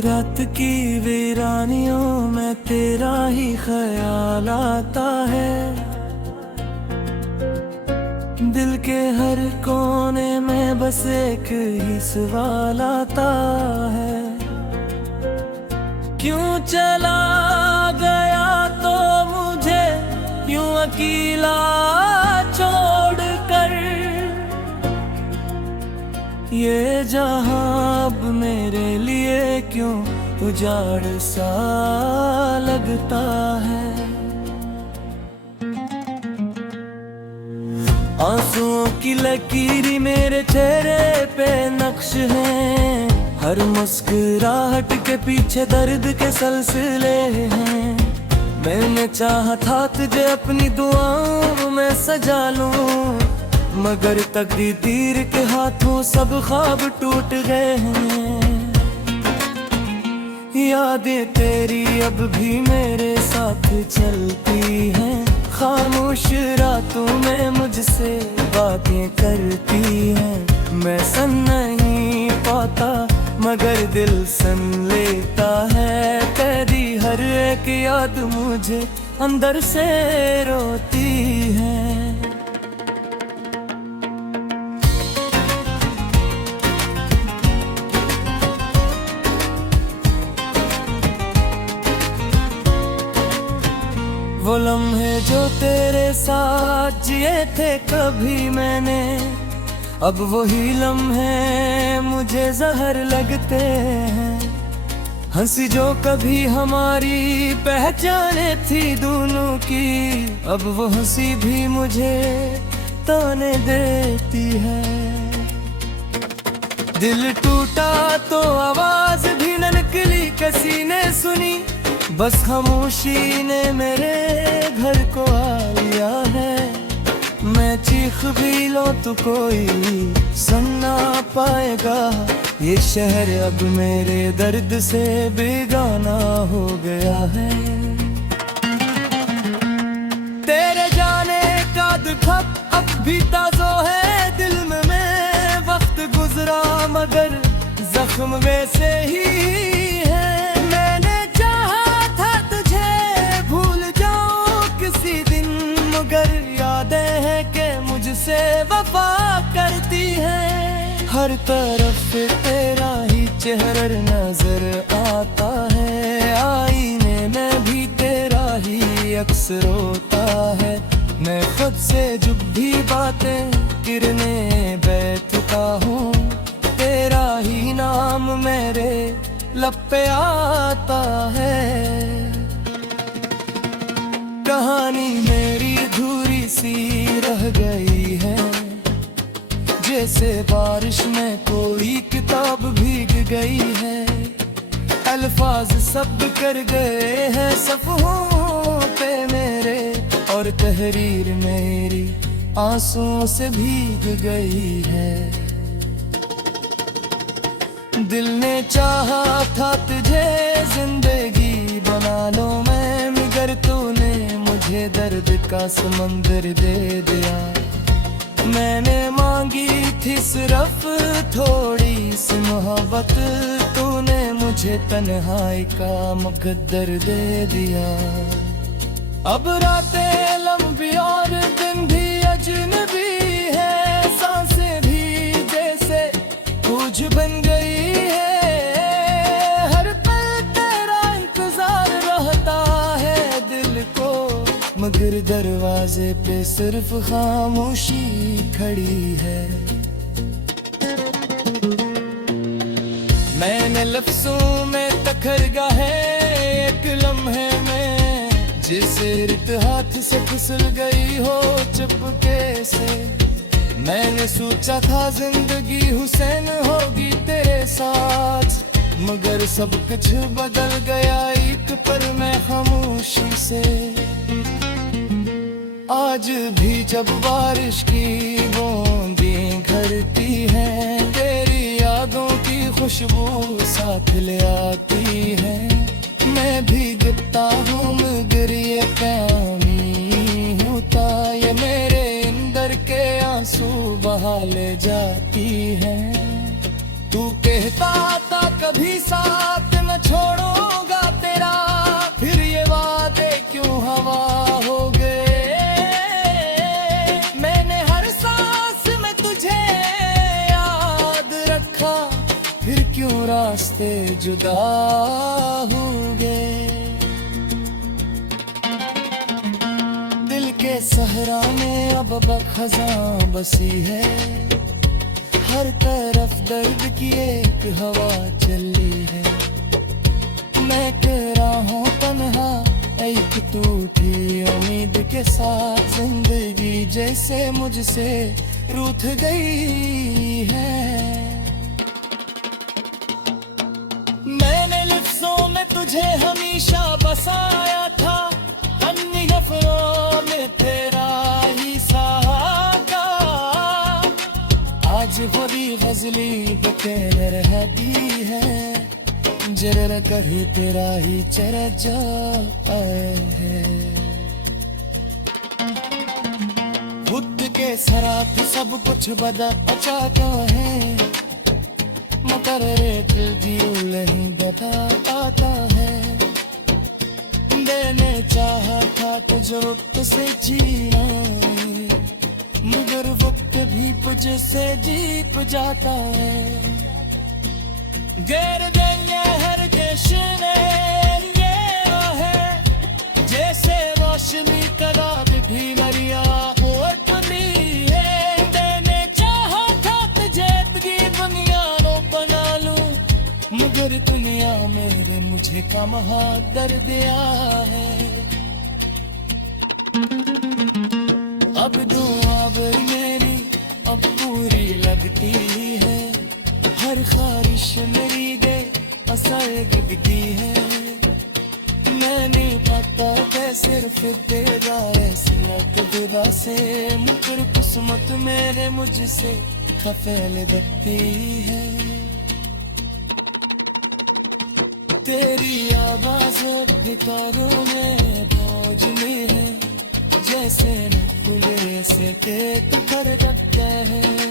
रात की वीरानियों में तेरा ही ख्याल आता है। दिल के हर कोने में बस एक ही सवाल आता है, क्यों चला गया तो मुझे यूं अकेला छोड़ कर। ये जहां अब मेरे लिए क्यों उजाड़ सा लगता है। आंसुओं की लकीरी मेरे चेहरे पे नक्श है, हर मुस्कुराहट के पीछे दर्द के सिलसिले हैं। मैंने चाहा था तुझे अपनी दुआओं में सजा लूं, मगर तकदीर के हाथों सब ख्वाब टूट गए हैं। यादें तेरी अब भी मेरे साथ चलती हैं, खामोश रातों में मुझसे बातें करती हैं। मैं सुन नहीं पाता मगर दिल सुन लेता है, तेरी हर एक याद मुझे अंदर से रोती है। वो लम्हे जो तेरे साथ जिए थे कभी मैंने, अब वही लम्हे मुझे जहर लगते हैं। हंसी जो कभी हमारी पहचाने थी दोनों की, अब वो हंसी भी मुझे ताने देती है। दिल टूटा तो आवाज भी न निकली किसी ने सुनी, बस खामोशी ने मेरे घर को आ लिया है। मैं चीख भी लो तो कोई सुन ना पाएगा, ये शहर अब मेरे दर्द से बेगाना हो गया है। तेरे जाने का दुख अब भी ताज़ा है दिल में, वक्त गुजरा मगर जख्म वैसे ही है। मैंने चाहा था तुझे भूल जाऊं किसी दिन, मगर यादें हैं कि मुझसे वफा करती है। हर तरफ तेरा ही चेहरा नजर आता है, आईने में भी तेरा ही अक्स रोता है। मैं खुद से जब भी बातें करने बैठता हूँ, तेरा ही नाम मेरे लब पे आता है। कहानी मेरी अधूरी सी रह गई है, जैसे बारिश में कोई किताब भीग गई है। अल्फाज सब कर गए हैं सफ़हों पे मेरे, और तहरीर मेरी आंसुओं से भीग गई है। दिल ने चाहा था तुझे जिंदगी बना लो मैं, मगर तूने मुझे दर्द का समंदर दे दिया। मैंने मांगी थी सिर्फ थोड़ी सी मोहब्बत, तूने मुझे तन्हाई का मुकद्दर दे दिया। अब रातें लंबी और दिन भी अजनबी है, सांसें भी जैसे बोझ बन गई है। हर पल तेरा इंतजार रहता है दिल को, मगर दरवाजे पे सिर्फ खामोशी खड़ी है। मैंने लफ्जों में तखरगा है एक लम्हे में, जिस रित हाथ से फिसल गई हो चुपके से। मैंने सोचा था जिंदगी हुसैन होगी तेरे साथ, मगर सब कुछ बदल गया एक पर मैं खामोशी से। आज भी जब बारिश की बूंदें घरती हैं, तेरी यादों की खुशबू साथ ले आती है। मैं भीगता हूँ मगर ये पानी होता, ये मेरे अंदर के आंसू बहा ले जाती है। तू कहता था कभी साथ न जुदा होंगे। दिल के सहरा में अब खज़ां बसी है, हर तरफ दर्द की एक हवा चली है। मैं कह रहा हूँ तन्हा एक टूटी उम्मीद के साथ, जिंदगी जैसे मुझसे रूठ गई है। मैंने लफ्ज़ों में तुझे हमेशा बसाया था, अन्नी गफरों में तेरा ही सहारा। आज वही गजली बतेर रह दी है, जर कर तेरा ही चर्चा है। खुद के सरात सब कुछ बदा चाहता है, मगर दिल दिल नहीं बताता है। देने चाहा था तुझे वक्त से जीना, मगर वक्त भी मुझ से जीत जाता है। गैर दुनिया हर जश्न ये है, जैसे रोशनी कलाब भी मरिया हो तुमी है। देने चाहा था तुझे दुनिया नो बना लूं, मगर दुनिया मेरे मुझे कम दर्द दिया है। अब दुआ मेरी अब पूरी लगती है, हर ख्वाहिश मेरी दे असर गिरती है। मैं नहीं पाता कि सिर्फ तेरा सिलत दिला से, मुकर किस्मत मेरे मुझसे खफेल दबती है। तेरी आवाज़ भितरों में बोझ में है, जैसे नकुले से केक कर रखते हैं।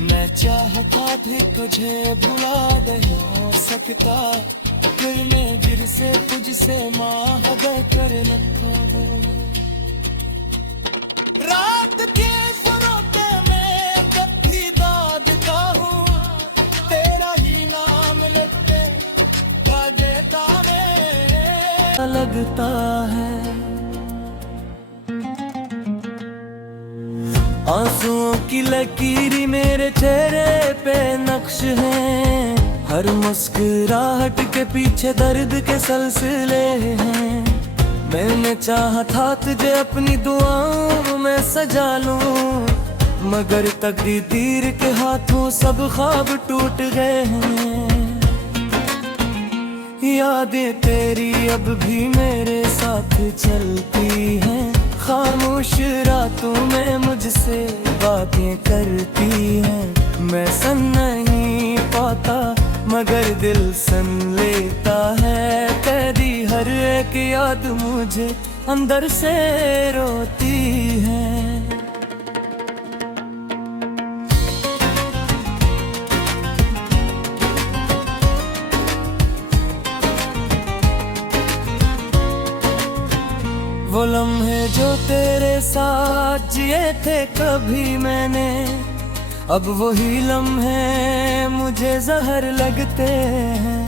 मैं चाहता भी तुझे भुला दे हो सकता, फिर मैं गिर से तुझसे माहबत कर रखा हूँ। रात के फरोते में कभी दादता हूँ, तेरा ही नाम लेते गा देता मैं लगता है। आंसुओं की लकीरी मेरे चेहरे पे नक्श है, हर मुस्कुराहट के पीछे दर्द के सिलसिले हैं। मैंने चाहा था तुझे अपनी दुआओं में सजा लूं, मगर तकदीर के हाथों सब ख्वाब टूट गए हैं। यादें तेरी अब भी मेरे साथ चलती हैं, खामोश रातों में मुझसे बातें करती हैं। मैं सुन नहीं पाता मगर दिल सुन लेता है, तेरी हर एक याद मुझे अंदर से रोती है। वो लम्हे जो तेरे साथ जिए थे कभी मैंने, अब वही लम्हे मुझे जहर लगते हैं।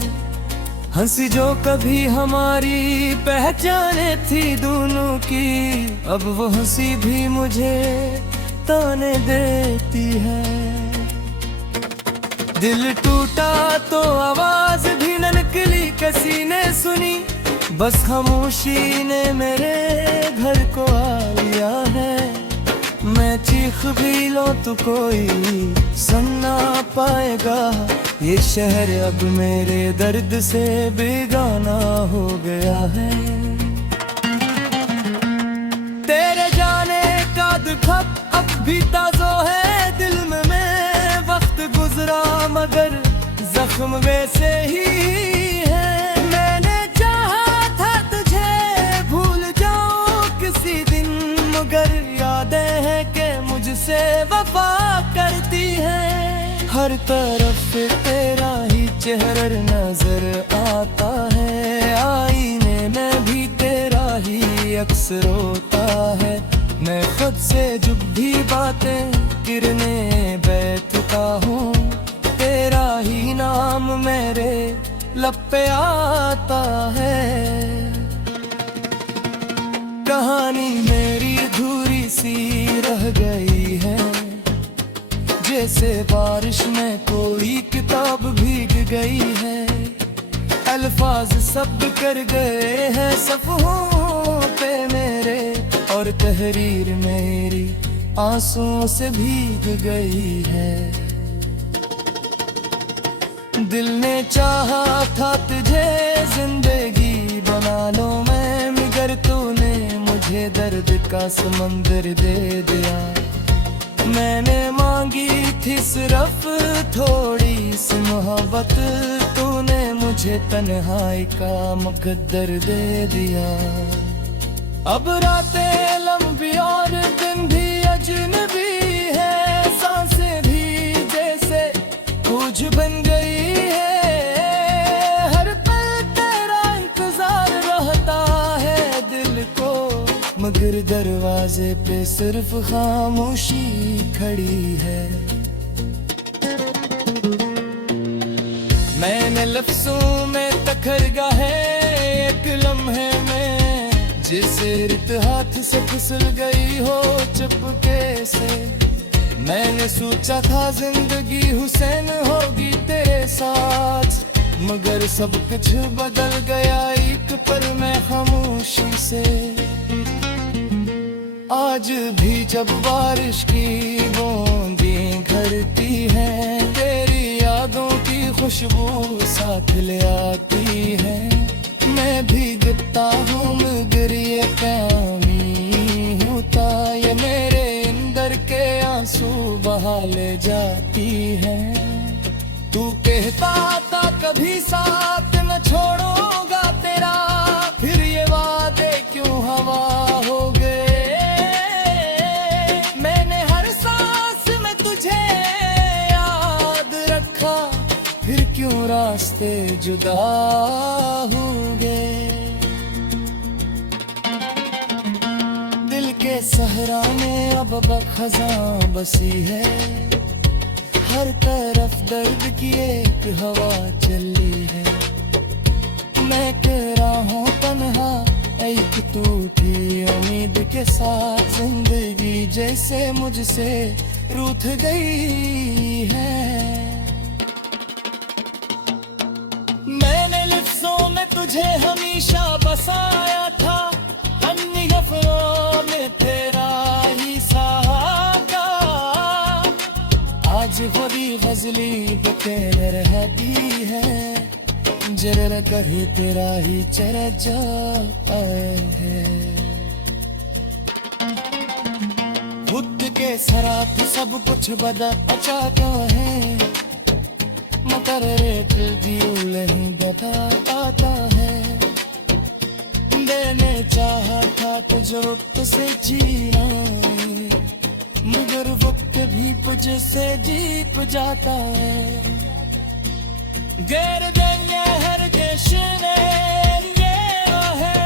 हंसी जो कभी हमारी पहचाने थी दोनों की, अब वो हंसी भी मुझे ताने देती है। दिल टूटा तो आवाज भी न निकली किसी ने सुनी, बस खामोशी ने मेरे घर को आ लिया है। मैं चीख भी लो तो कोई सुन ना पाएगा, ये शहर अब मेरे दर्द से बेगाना हो गया है। तेरे जाने का दुख अब भी ताज़ा है दिल में, वक्त गुजरा मगर जख्म वैसे ही है। मैंने चाहा था तुझे भूल जाऊं किसी दिन, मगर यादें हैं कि मुझसे वफा करती है। हर तरफ तेरा ही चेहरा नजर आता है, आईने में भी तेरा ही अक्स रोता है। मैं खुद से जब भी बातें गिरने बैठता हूँ, तेरा ही नाम मेरे लब पे आता है। कहानी मेरी अधूरी सी रह गई है, जैसे बारिश में कोई किताब भीग गई है। अल्फाज सब कर गए हैं सफ़हों पे मेरे, और तहरीर मेरी आंसुओं से भीग गई है। दिल ने चाहा था तुझे जिंदगी बना लो मैं, मगर तूने मुझे दर्द का समंदर दे दिया। मैंने मांगी थी सिर्फ थोड़ी सी मोहब्बत, तूने मुझे तन्हाई का मुकद्दर दे दिया। अब रातें लंबी और दिन भी अजनबी है, सांसें भी जैसे बोझ बन गई है। हर पल तेरा इंतजार रहता है दिल को, मगर दरवाजे पे सिर्फ खामोशी खड़ी है। मैंने लफ्ज़ों में तखरगा है एक लम्हे में, जिस रित हाथ से फिसल गई हो चुपके से। मैंने सोचा था जिंदगी हुसैन होगी तेरे साथ, मगर सब कुछ बदल गया एक पल में खामोशी से। आज भी जब बारिश की बूंदें घरती हैं, तेरी यादों की खुशबू साथ ले आती है। मैं भीगता हूँ मगर ये कामी होता, ये मेरे अंदर के आंसू बहा ले जाती है। तू कहता था कभी साथ न छोड़ूंगा तेरा, फिर ये वादे क्यों हवा हो गए। मैंने हर सांस में तुझे याद रखा, फिर क्यों रास्ते जुदा हो गए। दिल के सहरा में अब खज़ां बसी है, हर तरफ दर्द की एक हवा चली है। मैं तेरा हूँ तन्हा एक टूटी उम्मीद के साथ, जिंदगी जैसे मुझसे रूठ गई है। मैंने लफ्ज़ों में तुझे हमेशा बसाया था, अन्नी गफलों में तेरा ही सहारा। आज वही गजली बतेरे रह दी है, जरा कर तेरा ही चेहरा जाए है। खुद के सरात सब कुछ बदल चाहता है, मगर दिल दिल नहीं बताता है। देने चाहा था तुझे वक्त से जीना, मगर वक्त भी मुझसे जीत जाता है। गैर दुनिया हर जश्न ये है,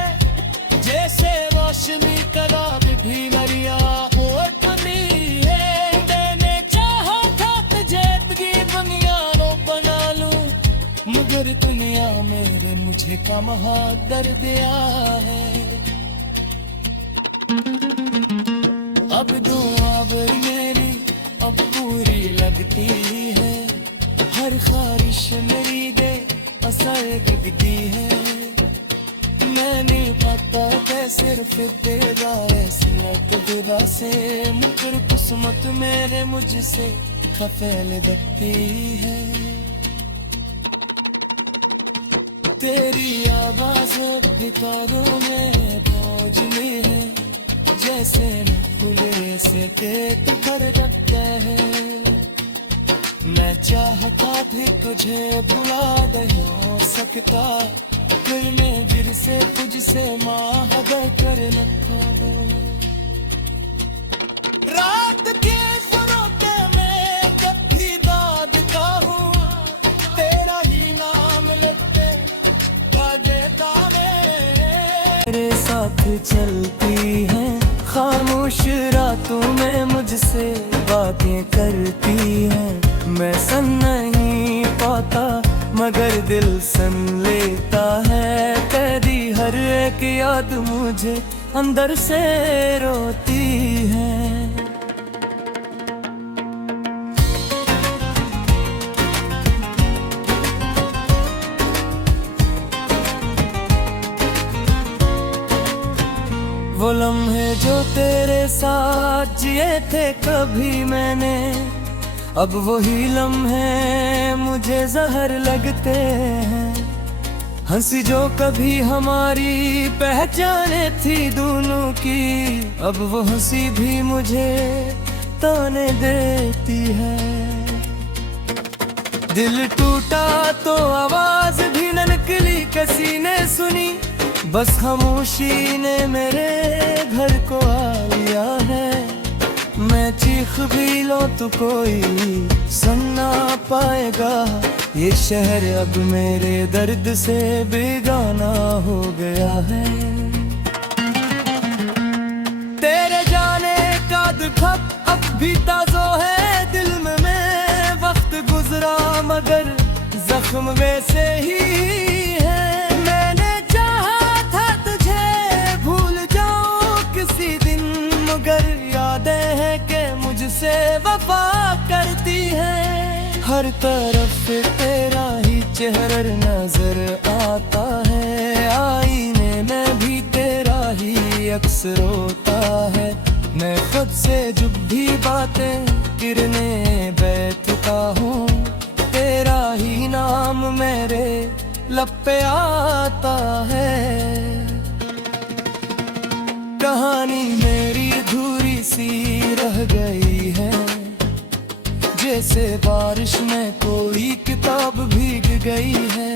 जैसे मौसमी कलाब भी मरिया होती है। देने चाहा था तुझे दुनिया नो बना लूं, मगर दुनिया मेरे मुझे कम हाथ दर दिया है। अब दुआ मेरी अब पूरी लगती है, हर ख्वाहिश मेरी दे असर दिखती है। मैंने पता है सिर्फ तेरा सिलत दिला से, मगर किस्मत मेरे मुझसे खफेल दबती है। तेरी आवाज़ भितरों में बोझली है, जैसे खुले से देख कर रखते हैं। मैं चाहता भी तुझे भुला नहीं सकता, फिर मैं फिर से तुझसे माहबत कर रखा है। रात की फरोते में जब भी दाद का हूँ, तेरा ही नाम लेते देता मेरे साथ चलती है। खामोश रातों में मुझसे बातें करती हैं, मैं सुन नहीं पाता मगर दिल सन लेता है तेरी हर एक याद मुझे अंदर से रोती है। वो लम्हे जो तेरे साथ जिए थे कभी मैंने, अब वही लम्हे मुझे जहर लगते हैं। हंसी जो कभी हमारी पहचाने थी दोनों की, अब वो हंसी भी मुझे ताने देती है। दिल टूटा तो आवाज भी न निकली किसी ने सुनी, बस खामोशी ने मेरे घर को आ लिया है। मैं चीख भी लो तो कोई सुन ना पाएगा, ये शहर अब मेरे दर्द से बेगाना हो गया है। तेरे जाने का दुख अब भी ताज़ा है दिल में, वक्त गुजरा मगर जख्म वैसे ही है। मैंने चाहा था तुझे भूल जाऊं किसी दिन, मगर यादें हैं कि मुझसे वफा करती है। हर तरफ तेरा ही चेहरा नजर आता है, आईने में भी तेरा ही अक्स रोता है। मैं खुद से जब भी बातें गिरने बैठता हूँ, तेरा ही नाम मेरे लब पे आता है। कहानी मेरी अधूरी सी रह गई है, जैसे बारिश में कोई किताब भीग गई है।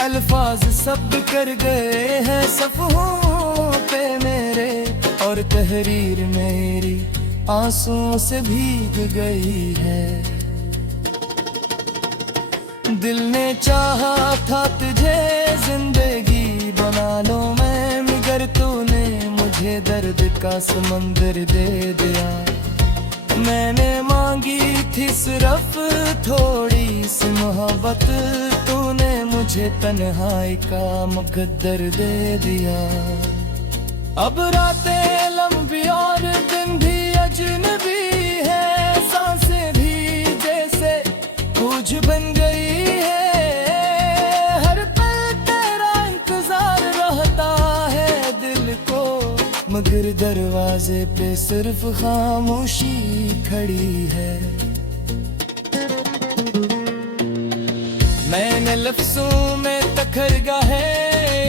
अल्फाज सब कर गए हैं सफ़हों पे मेरे, और तहरीर मेरी आंसुओं से भीग गई है। दिल ने चाहा था तुझे जिंदगी बना लो मैं, मगर तूने मुझे दर्द का समंदर दे दिया। मैंने मांगी थी सिर्फ थोड़ी सी मोहब्बत, तूने मुझे तन्हाई का मुकद्दर दे दिया। अब रातें लंबी और दिन भी अजनबी है, सांसें भी जैसे बोझ बन गई है। हर पल तेरा इंतजार रहता है दिल को, मगर दरवाजे पे सिर्फ खामोशी खड़ी है। मैंने लफ्जों में तखरगा है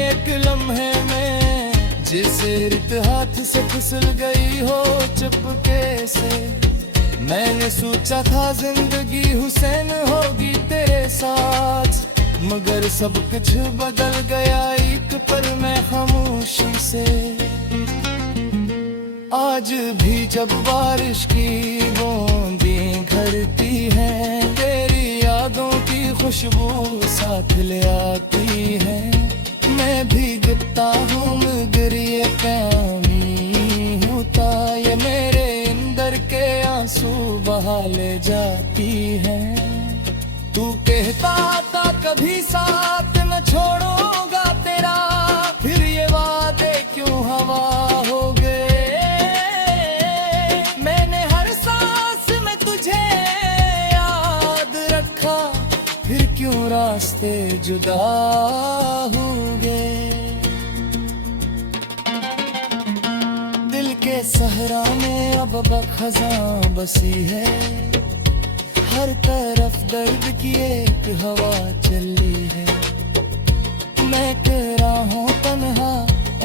एक लम्हे में, जिसे रित हाथ से फिसल गई हो चुपके से। मैंने सोचा था जिंदगी हुसैन होगी तेरे साथ, मगर सब कुछ बदल गया एक पल में खामोशी से। आज भी जब बारिश की बूंदें घरती हैं, तेरी यादों की खुशबू साथ ले आती है। मैं भीगता हूँ मगर ये कमी होता, ये मेरे अंदर के आंसू बहा ले जाती है। तू कहता था कभी साथ न छोड़ूंगा तेरा, फिर ये वादे क्यों हवा हो गए। मैंने हर सांस में तुझे याद रखा, फिर क्यों रास्ते जुदा हो गए। दिल के सहरा में अब खज़ां बसी है, हर तरफ दर्द की एक हवा चली है। मैं तेरा हूँ तन्हा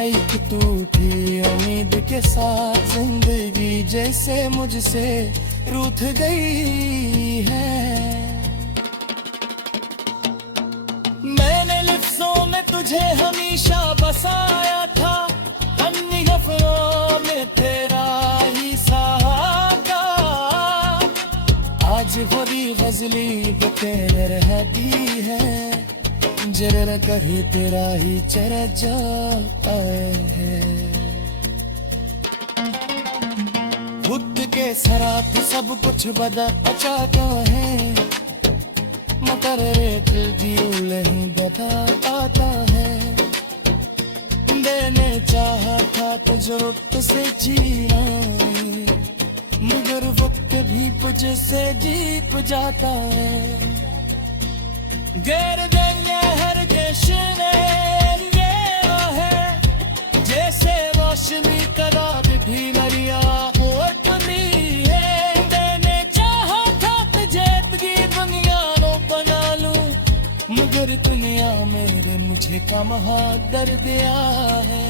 एक टूटी उम्मीद के साथ, जिंदगी जैसे मुझसे रूठ गई है। मैंने लफ्जों में तुझे हमेशा बसाया था, अन्नी गफलों में तेरा ही सहारा। आज वही गजली तेरे रह दी है, जरा कर तेरा ही चेहरा जाता है। खुद के सरात सब कुछ बदल अच्छा तो है, मुकर्रे दिल दिल ही बता आता है। मैंने चाहा था तजुर्बे से जीना, मगर वक्त भी मुझसे जीत जाता है। Gerden her geçine है, जैसे रोशनी कदार भी नरिया होती है। मैंने चाहा था तुझे दुनिया नो बना लूं, मगर दुनिया मेरे मुझे कम दर दिया है।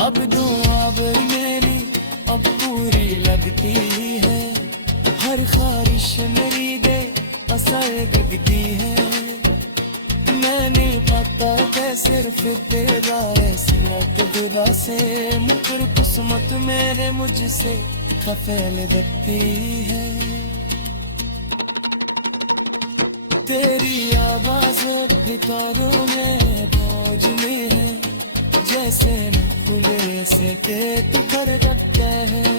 अब दुआ मेरी अब पूरी लगती है, हर ख्वाहिश मेरी दे असर लगती है। मैंने पता है सिर्फ तेरा सिलत दिला से, मुकर किस्मत मेरे मुझसे खफेल दबती है। तेरी आवाज भितरों में बोझ में है, जैसे नकुले से तेत भर रखते हैं।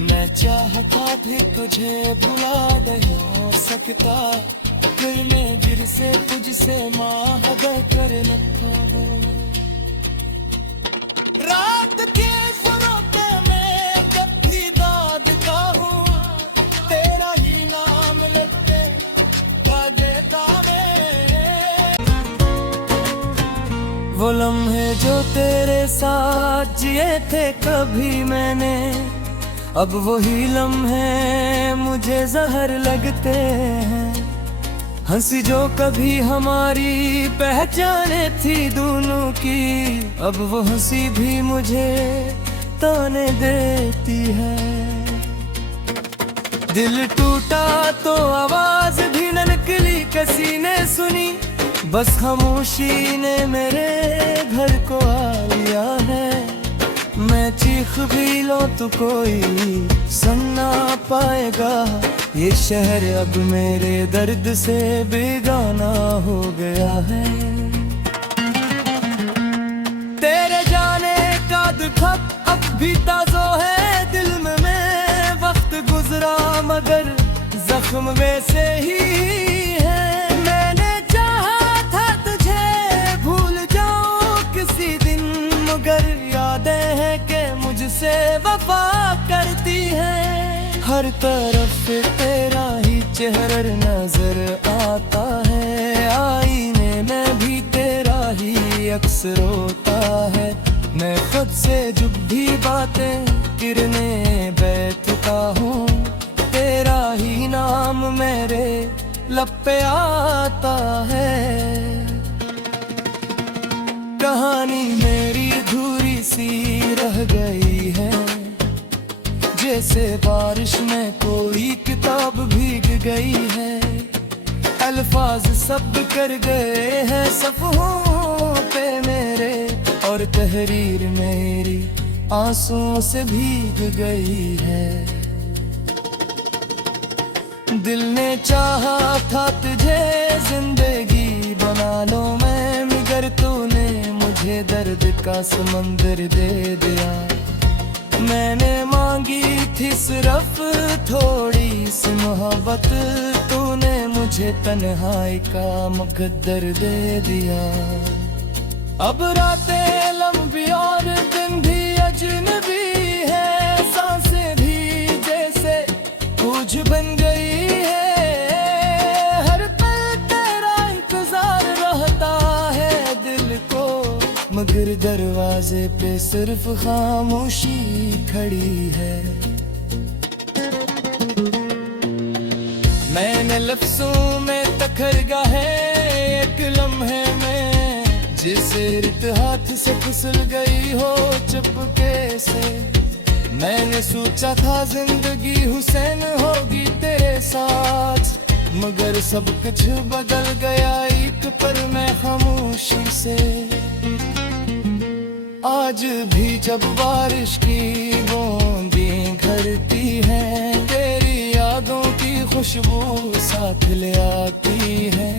मैं चाहता भी तुझे भुला नहीं सकता, फिर मैं गिर से तुझसे माहबत कर रखा हूँ। रात के फरोते में जब भी दाद का हूँ, तेरा ही नाम लेते देता मैं। वो लम्हे जो तेरे साथ जिए थे कभी मैंने, अब वही लम्हे मुझे जहर लगते हैं। हंसी जो कभी हमारी पहचाने थी दोनों की, अब वो हंसी भी मुझे ताने देती है। दिल टूटा तो आवाज भी न निकली किसी ने सुनी, बस खामोशी ने मेरे घर को आ लिया है। मैं चीख भी लो तो कोई सुन ना पाएगा, ये शहर अब मेरे दर्द से बेगाना हो गया है। तेरे जाने का दुख अब भी ताज़ा है दिल में, वक्त गुजरा मगर जख्म वैसे ही है। मैंने चाहा था तुझे भूल जाऊं किसी दिन, मगर यादें हैं कि मुझसे वफा करती है। हर तरफ तेरा ही चेहरा नजर आता है, आईने में भी तेरा ही अक्स रोता है। मैं खुद से जब भी बातें गिरने बैठता हूँ, तेरा ही नाम मेरे लब पे आता है। कहानी मेरी अधूरी सी रह गई है, जैसे बारिश में कोई किताब भीग गई है। अल्फाज सब कर गए हैं सफ़हों पे मेरे, और तहरीर मेरी आंसुओं से भीग गई है। दिल ने चाहा था तुझे जिंदगी बना लो मैं, मगर तूने मुझे दर्द का समंदर दे दिया। मैंने मांगी थी सिर्फ थोड़ी सी मोहब्बत, तूने मुझे तन्हाई का मुकद्दर दे दिया। अब रातें लंबी और दिन भी अजनबी है, सांसें भी जैसे बोझ बन गई है। हर पल तेरा इंतजार रहता है दिल को, मगर दरवाजे पे सिर्फ खामोशी खड़ी है। मैंने लफ्जों में तखरगा है एक लम्हे में, जिसे रित हाथ से फिसल गई हो चुपके से। मैंने सोचा था जिंदगी हुसैन होगी तेरे साथ, मगर सब कुछ बदल गया एक पर मैं खामोशी से। आज भी जब बारिश की बूंदें घरती हैं, तेरी यादों की खुशबू साथ ले आती है।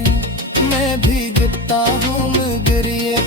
मैं भीगता हूँ मगर ये